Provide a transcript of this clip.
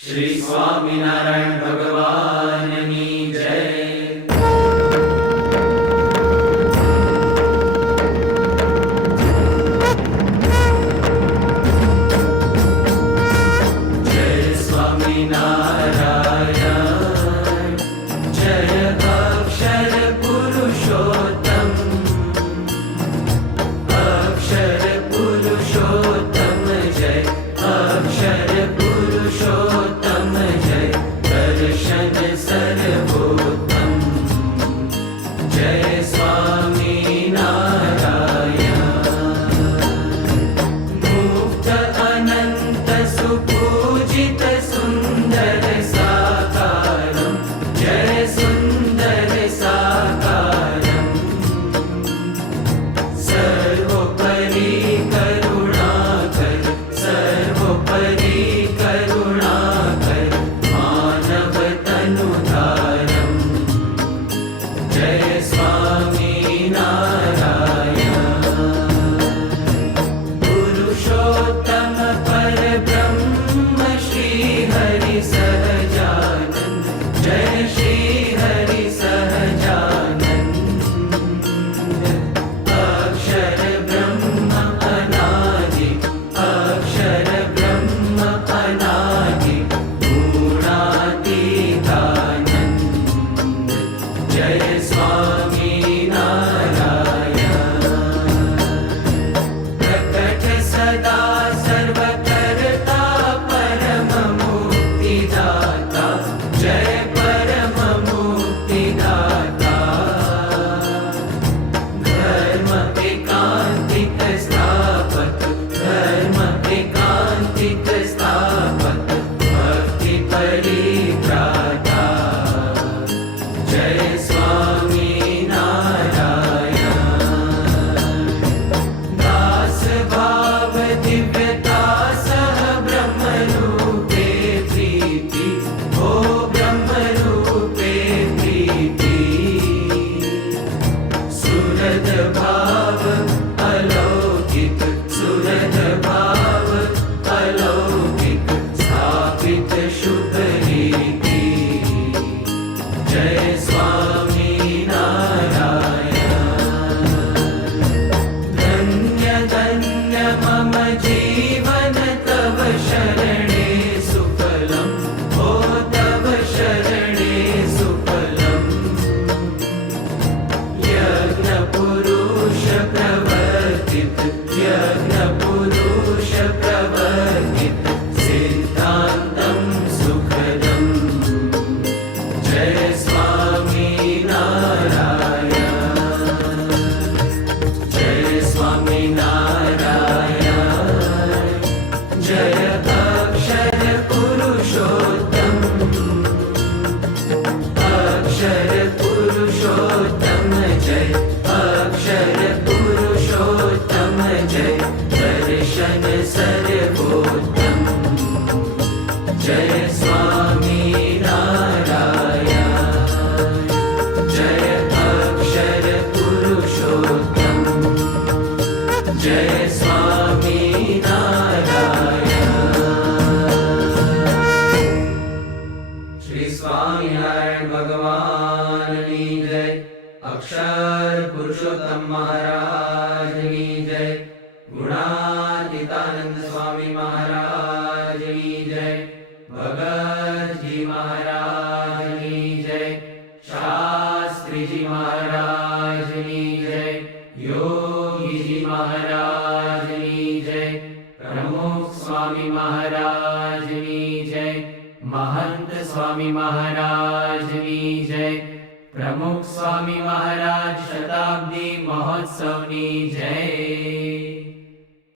શ્રી સ્વામિનારાયણ ભગવાનની જય. જય સ્વામિનારાયણ, જય અક્ષર પુરુષોત્તમ, અક્ષર પુરુષોત્તમ જય, અક્ષર પુરુષોત્તમ જય, દર્શન સર્વોત્તમ જય સ્વામિનારાયણ. મુક્ત અનંત સુપૂજિત સુંદર સાકારમ જય સુંદર સાકારમ, સર્વોપરી કરુણાકર, સર્વોપરી કરુણાકર, માનવ તનુધારમ જય સ્વામિનારાયણ. પુરુષોત્તમ પરબ્રહ્મ શ્રી હરિ સહજાનંદ જય શ્રી હરિ સહજાનંદ. અક્ષર બ્રહ્મ અનાદિ, અક્ષર બ્રહ્મ અનાદિ, ગુણાતીતાનંદ જય સ્વામિનારાયણ. પ્રકટ સદા સર્વકર્તા પરમ મુક્તિદાતા જય પરમ મુક્તિદાતા. ધર્મ એકાંતિક સ્થાપક, ધર્મ એકાંતિક સ્થાપક, ભક્તિ પરિત્રાતા જય સ્વામિનારાયણ. દાસ ભાવ દિવ્યતા સહ બ્રહ્મરૂપે પ્રીતિ, ઓ બ્રહ્મરૂપે પ્રીતિ. સુરદ ભાવ અલૌકિક, સુરદ ભાવ અલૌકિક, સ્થાપિત શુભ રીતિ જય સ્વામિનારાયણ. ધન્ય ધન્ય મમ જીવન તવ શરણે સુફલમ, ઓ તવ શરણે સુફલમ. યજ્ઞ પુરુષ પ્રવર્તિત, યજ્ઞ પુરુષ પ્રવર્તિત, સિદ્ધાંતમ સુખદમ જય સ્વામિનારાયણ. જય સ્વામિનારાયણ, જય અક્ષર પુરુષોત્તમ, અક્ષર પુરુષોત્તમ જય, અક્ષર પુરુષોત્તમ જય, દર્શન સર્વોત્તમ જય સ્વામિનારાયણ. જય અક્ષર પુરુષોત્તમ, જય સ્વામિનારાયણ. શ્રી સ્વામિનારાયણ ભગવાનની જય. અક્ષર પુરુષોત્તમ મહારાજની જય. ગુણાતીતાનંદ સ્વામી મહારાજની જય. ભગતજી મહારાજની જય. શાસ્ત્રીજી મહારાજની જય. યોગીજી મહારાજની જય. પ્રમુખ સ્વામી મહારાજની જય. મહંત સ્વામી મહારાજની જય. પ્રમુખ સ્વામી મહારાજ શતાબ્દી મહોત્સવની જય.